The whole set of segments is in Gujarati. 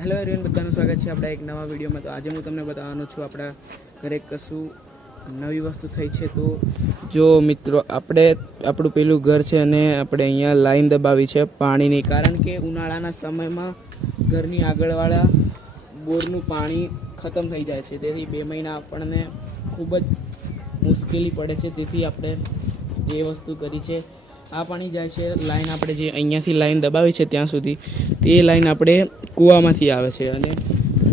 હેલો એવરીવન, બધાનું સ્વાગત છે આપણા એક નવા વિડીયોમાં. તો આજે હું તમને બતાવવાનો છું આપણા ઘરે કશું નવી વસ્તુ થઈ છે. તો જો મિત્રો, આપણું પેલું ઘર છે અને આપણે અહીંયા લાઈન દબાવી છે પાણીની, કારણ કે ઉનાળાના સમયમાં ઘરની આગળવાળા બોરનું પાણી ખતમ થઈ જાય છે. તેથી 2 મહિના આપણને ખૂબ જ મુશ્કેલી પડે છે. તેથી આપણે એ વસ્તુ કરી છે. આ પાણી જાય છે લાઈન, આપણે જે અહીંયાથી લાઈન દબાવી છે ત્યાં સુધી, તે લાઈન આપણે કૂવામાંથી આવે છે. અને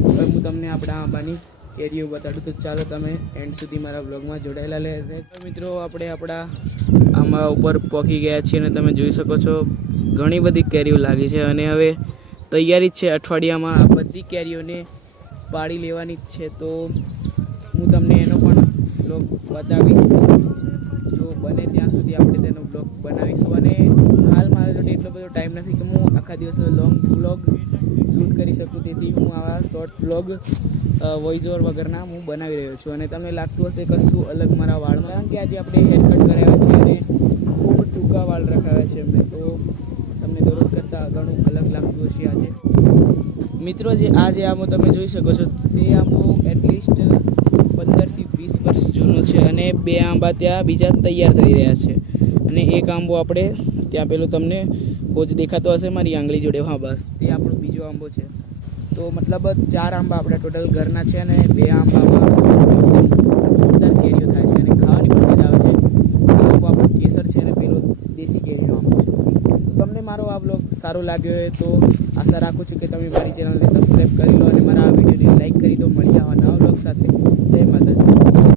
હવે હું તમને આપણા આંબાની કેરીઓ બતાડું, તો ચાલો તમે એન્ડ સુધી મારા બ્લોગમાં જોડાયેલા રહેજો. મિત્રો, આપણે આપણા આંબા ઉપર પહોંચી ગયા છીએ અને તમે જોઈ શકો છો ઘણી બધી કેરીઓ લાગી છે. અને હવે તૈયારી જ છે, અઠવાડિયામાં આ બધી કેરીઓને પાડી લેવાની જ છે. તો હું તમને એનો પણ બ્લોગ બતાવીશ. જો બને ત્યાં સુધી આપણે તેનો બ્લોગ બનાવીશું. અને હાલ મારા જોડે એટલો બધો ટાઈમ નથી કે હું આખા દિવસનો લોંગ બ્લોગ શૂટ કરી શકું. તેથી હું આવા શોર્ટ બ્લોગ વોઇસ ઓવર વગરના હું બનાવી રહ્યો છું. અને તમને લાગતું હશે કશું અલગ મારા વાળમાં, કારણ કે આજે આપણે હેર કટ કરાવ્યા છે અને ખૂબ ટૂંકા વાળ રખાવ્યા છે એમને. તો તમને દરરોજ કરતાં ઘણું અલગ લાગતું હશે આજે. મિત્રો, જે આંબો તમે જોઈ શકો છો તે આંબો એટલીસ્ટ 15 થી 20 વર્ષ જૂનો છે. અને 2 આંબા ત્યાં બીજા તૈયાર થઈ રહ્યા છે. અને એક આંબો આપણે ત્યાં પેલું તમને કોચ દેખાતો હશે મારી આંગળી જોડે, હા બસ તે આપણો બીજો આંબો છે. તો મતલબ 4 આંબા આપણા ટોટલ ઘરના છે. અને 2 આંબામાં જોરદાર કેરીઓ થાય છે અને ખાવાની પણ મજા આવે છે. આંબો આપણો કેસર છે અને પેલો દેશી કેરીનો આંબો છે. તો તમને મારો આ બ્લોગ સારો લાગ્યો હોય તો આશા રાખું છું કે તમે મારી ચેનલને સબસ્ક્રાઈબ કરી લો અને મારા આ વિડીયોને લાઈક કરી દો. મળીએ આવા નવા બ્લોગ સાથે. જય માતાજી.